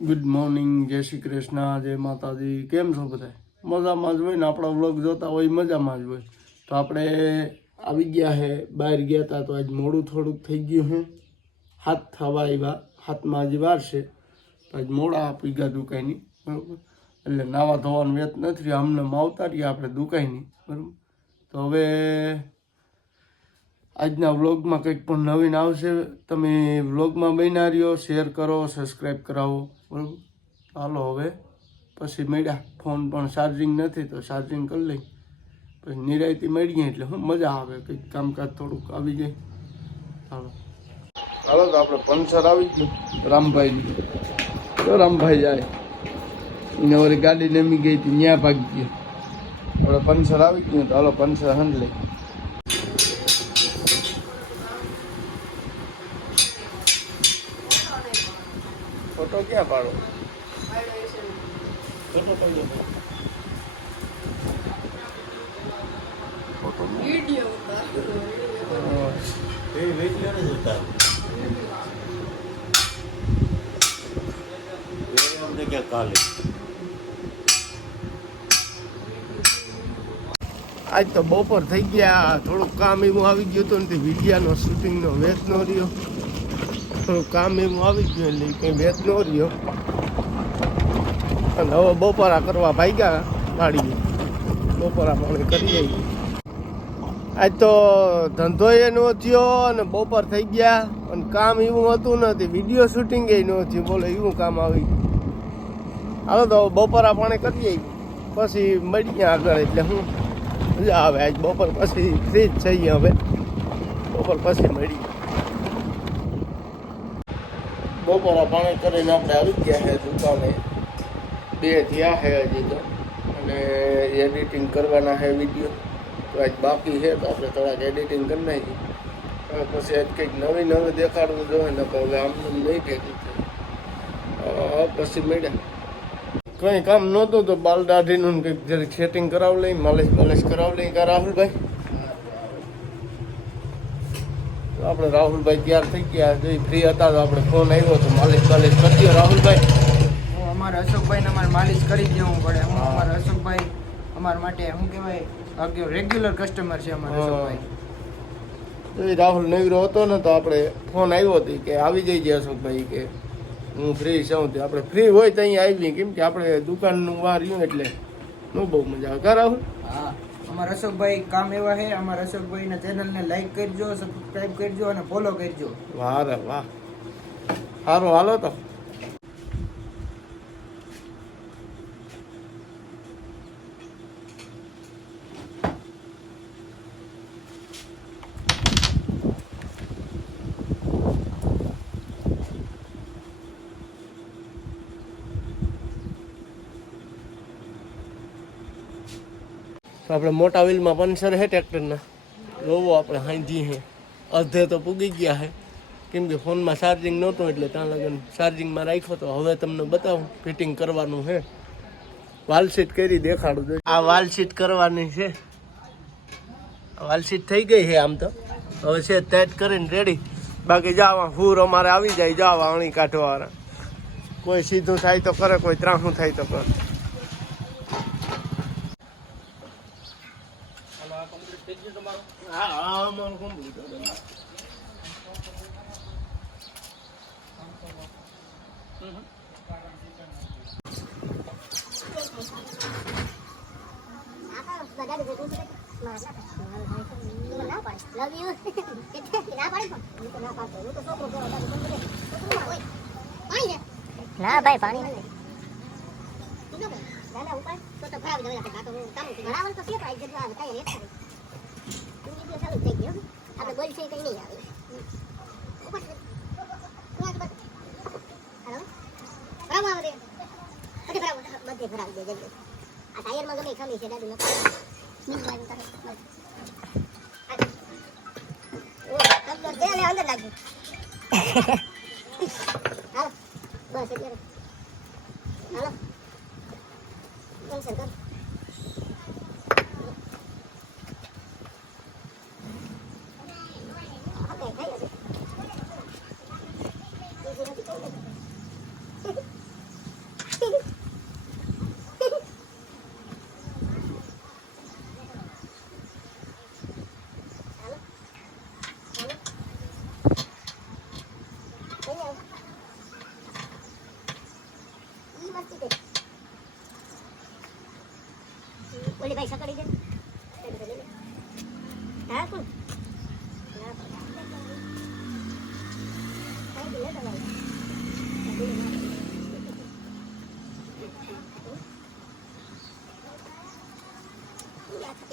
Good morning, જય શ્રી કૃષ્ણ, જય માતાજી. કેમ છો બધા? મજામાં જ હોય ને, આપણા વ્લોગ જોતા હોય મજામાં જ હોય. તો આપણે આવી ગયા છે, બહાર ગયા હતા તો આજ મોડું થોડુંક થઈ ગયું છે. 7 થવા આવ્યા, 7માં હજી વાર છે તો આજ મોડા આપી ગયા દુકાનની, બરાબર. એટલે નાવા ધોવાનું વેત નથી, અમને આવતા રહીએ આપણે દુકાનની, બરાબર. તો હવે આજના વ્લોગમાં કંઈક પણ નવીન આવશે. તમે વ્લોગમાં બન્યા રહ્યો, શેર કરો, સબસ્ક્રાઈબ કરાવો, બરાબર. હાલો હવે પછી મળ્યા. ફોન પણ ચાર્જિંગ નથી તો ચાર્જિંગ કરી લઈ, પછી નિરાયતી મળીએ એટલે હું મજા આવે, કંઈક કામકાજ થોડુંક આવી જાય. હાલો હાલો તો આપણે પંચર આવી ગયું રામભાઈ. તો રામભાઈ જાય એને વળી ગાડી નમી ગઈ હતી, ત્યાં ભાગી ગયો. આપણે પંચર આવી ગયું તો હાલો પંચર હંડ લઈ. ફોટો ક્યાં પાડો? આજ તો બપોર થઈ ગયા, થોડુંક કામ એવું આવી ગયું હતું ને વિડિયાનો શૂટિંગનો વેચ ન રહ્યો. થોડુંક કામ એવું આવી ગયું એટલે કંઈ વેચ ન રહ્યો. અને હવે બપોરા કરવા ભાગ્યા વાડીએ, બપોરા પાણી કરી આવી. આજ તો ધંધો એ ન થયો અને બપોર થઈ ગયા અને કામ એવું હતું નથી, વિડીયો શૂટિંગ એ ન થયું. બોલો એવું કામ આવી ગયું. હાલો તો બપોરા પાણી કરી આવી પછી મળીએ આગળ. એટલે હું મજા આવે આજ બપોર પછી ફ્રી જ થઈએ. હવે બપોર પછી મળીએ. બપોરા પાણી કરીને આપણે આવી ગયા છે દુકાને. 2 થયા છે હજી તો, અને એડિટિંગ કરવાના છે વિડીયો તો આજ બાકી છે. તો આપણે થોડાક એડિટિંગ કરી નાખીએ. હવે પછી આજ કંઈક નવી દેખાડવું જોઈએ ને, તો હવે આમને નહીં ભેગું થાય. પછી મળ્યા. કંઈ કામ નહોતું તો બાલ દાઢીનું કંઈક જરીક સેટિંગ કરાવી લઈ, માલિશ કરાવી લઈ. કા રાહુલભાઈ? આપણે રાહુલભાઈ તૈયાર થઈ ગયા, જો ફ્રી હતા તો આપણે ફોન આવ્યો તો માલિશ કરી દો રાહુલભાઈ. અમારા અશોકભાઈને અમારે માલિશ કરી દેવું પડે. અમારા અશોકભાઈ અમારા માટે શું કહેવાય, રેગ્યુલર કસ્ટમર છે અમારા અશોકભાઈ. રાહુલ નવરો હતો ને તો આપણે ફોન આવ્યો હતો કે આવી જઈએ અશોકભાઈ, કે હું ફ્રી છું. તે આપણે ફ્રી હોય તો અહીંયા આવી, કેમ કે આપણે દુકાનનું વાર રહ્યું એટલે નું બહુ મજા આવે. કા રાહુલ? હા, અમારા અશોકભાઈ કામ એવા છે. અમારા અશોકભાઈના ચેનલને લાઈક કરજો, સબસ્ક્રાઈબ કરજો અને ફોલો કરજો. વાહ રે વાહ, સારું. હાલો તો આપણે મોટા વ્હીલમાં પંચર છે ટ્રેક્ટરના. જોવો આપણે હાંજી છે, અડધે તો પૂગી ગયા છે, કેમ કે ફોનમાં ચાર્જિંગ નહોતું એટલે ત્યાં લગન ચાર્જિંગમાં રાખ્યો. તો હવે તમને બતાવું ફિટિંગ કરવાનું છે. વાલસીટ કરી દેખાડું જોઈએ. આ વાલસીટ કરવાની છે. વાલસીટ થઈ ગઈ છે આમ તો, હવે છે ટાઈટ કરીને રેડી. બાકી જાવા ફૂર અમારે આવી જાય, જાવા અણી કાઢવાવાળા. કોઈ સીધું થાય તો કરે, કોઈ ત્રાહું થાય તો કરે. હા, અમારું કમ્પ્લીટ. ના ભાઈ પાણી નથી. આપણે બોલ છે કઈ નહીં આવે. બધે ભરાવી દે જલ્દી. આ ટાયરમાં ગમે ખમી છે દાદુ નથી. અંદર લાગુ. હાલો બસ એટલે હાલો જંક્શન કર. મસ્તી કરી. ઓલી ભાઈ સકડી દે. હા કોણ?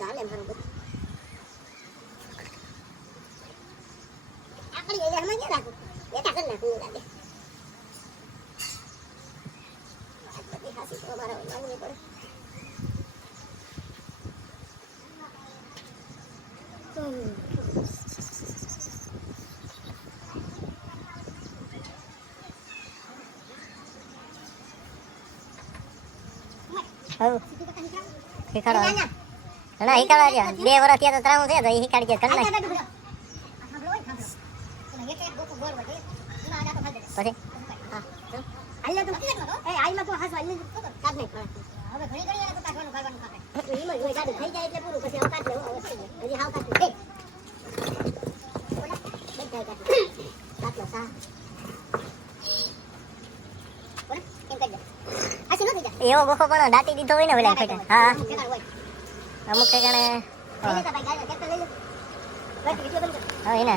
ગાલે મારું બધું આકડી એટલે હમણાં ક્યાં રાખું બેટા કરી નાખું લાગે બધી હાસી તો મારા લાગવું પડે શીખવાડો ના શીખવાડવા દે 2 વર્ષ ત્યાં તો ત્રાવું છે તો એ શીખવાડી દે કરી નાખ પછી હાલ તો એ આઈમાં તો હાસ વાલી કાઢ નાખ હવે ઘણી ઘણી તો કાઢવાનું કાઢવાનું કાઢે ઈમાં જો જાડું થઈ જાય એટલે પૂરું પછી હવે કાઢ લેવું હજી હાવ કાઢ લે બધા કાઢ લો સા બોલ કેમ કાઢ દે આસી ન થઈ જાય એવો બોખો પણ દાટી દીધો હોય ને ઓલા ફેટે હા અમુક ઠેકાણે લઈ લેતા ભાઈ ગાડી ટ્રેક્ટર લઈ લે બસ વિડિયો બંધ કર હા એને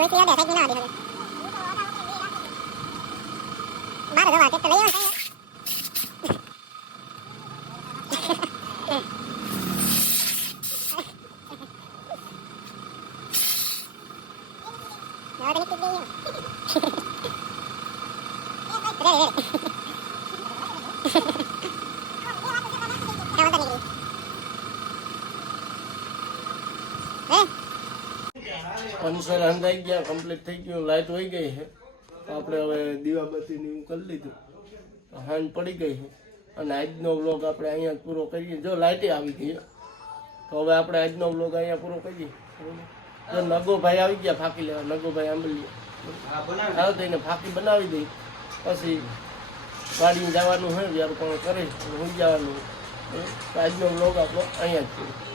મોટી હોય તો યાદ થાય કે ના દે હવે મારે જવા કે લઈ આવતા પંચર હંધાઈ ગયા, કમ્પ્લીટ થઈ ગયું, લાઇટ વહી ગઈ છે. તો આપણે હવે દીવાબત્તીની એવું કરી લીધું, હાંજ પડી ગઈ છે. અને આજનો વ્લોગ આપણે અહીંયા જ પૂરો કરીએ. જો લાઇટે આવી ગઈ, તો હવે આપણે આજનો વ્લોગ અહીંયા પૂરો કરીએ. જો નગોભાઈ આવી ગયા ફાંકી લેવા, નગોભાઈ આંબલી હાલ થઈને ફાંકી બનાવી દઈ, પછી ગાડીમાં જવાનું હોય વ્યાર પણ કરે હું જવાનું. આજનો વ્લોગ આપણો અહીંયા જ પૂરો.